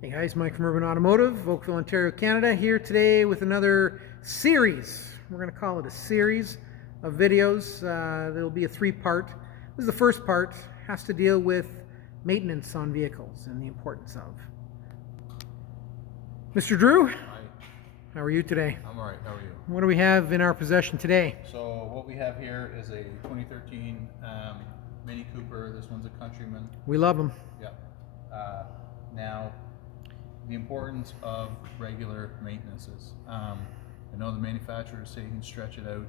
Hey guys, Mike from Urban Automotive, Oakville, Ontario, Canada, here today with another series. We're going to call it a series of videos. There'll be a three-part. This is the first part, has to deal with maintenance on vehicles and the importance of. Mr. Drew, Hi, how are you today? I'm alright, how are you? What do we have in our possession today? So what we have here is a 2013 Mini Cooper. This one's a Countryman. We love them. Yep. Now, the importance of regular maintenances. I know the manufacturers say you can stretch it out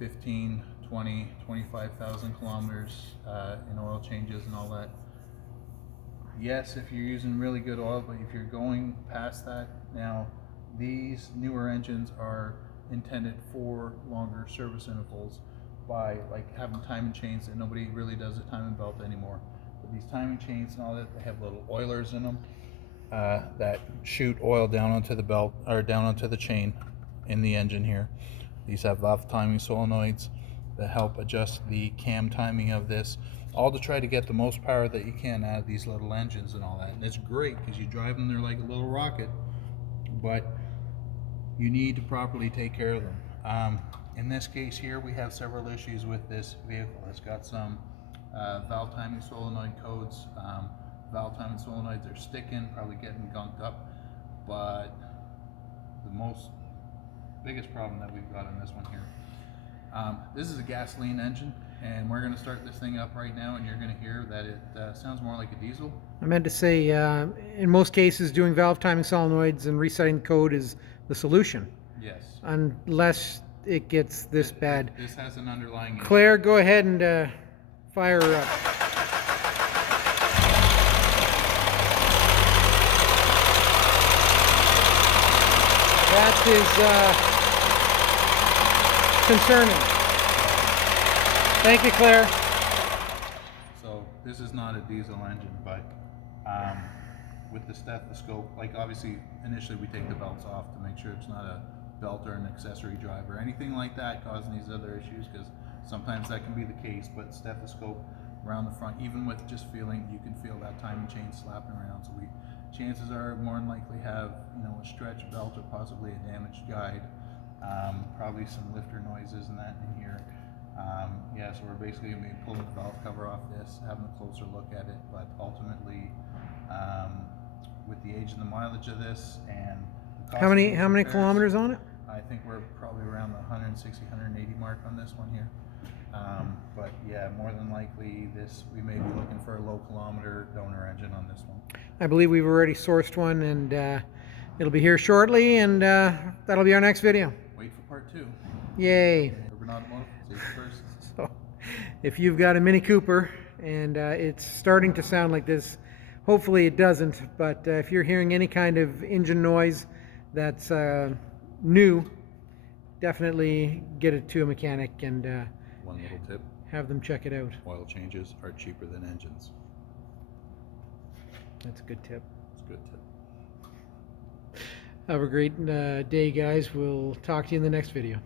15, 20, 25,000 kilometers in oil changes and all that. Yes, if you're using really good oil, but if you're going past that, now these newer engines are intended for longer service intervals by like having timing chains that nobody really does a timing belt anymore. But these timing chains and all that, they have little oilers in them that shoot oil down onto the belt or down onto the chain in the engine here. These have valve timing solenoids that help adjust the cam timing of this, all to try to get the most power that you can out of these little engines and all that. And it's great because you drive them, they're like a little rocket, but you need to properly take care of them. In this case here, we have several issues with this vehicle. It's got some valve timing solenoid codes. Valve timing solenoids are sticking, probably getting gunked up, but the biggest problem that we've got in this one here, this is a gasoline engine, and we're going to start this thing up right now, and you're going to hear that it sounds more like a diesel. I meant to say, in most cases, doing valve timing solenoids and resetting the code is the solution. Yes. Unless it gets this bad. This has an underlying issue. Claire, go ahead and fire her up. That is concerning. Thank you, Claire. So this is not a diesel engine, but with the stethoscope, like obviously initially we take the belts off to make sure it's not a belt or an accessory drive or anything like that causing these other issues, because sometimes that can be the case. But stethoscope around the front, even with just feeling, you can feel that timing chain slapping around. So chances are more than likely have, you know, a stretch belt or possibly a damaged guide. Probably some lifter noises and that in here. Yeah, so we're basically going to be pulling the valve cover off this, having a closer look at it, but ultimately, with the age and the mileage of this and the cost How many repairs, kilometers on it? I think we're probably around the 160, 180 mark on this one here. But yeah, more than likely we may be looking for a low kilometer donor engine on this one. I believe we've already sourced one, and it'll be here shortly, and that'll be our next video. Wait for part 2. Yay. Urban Automotive, safety first. So, if you've got a Mini Cooper and it's starting to sound like this, hopefully it doesn't, but if you're hearing any kind of engine noise that's new, definitely get it to a mechanic and One little tip, have them check it out. oil changes are cheaper than engines. That's a good tip. It's a good tip. Have a great day, guys. We'll talk to you in the next video.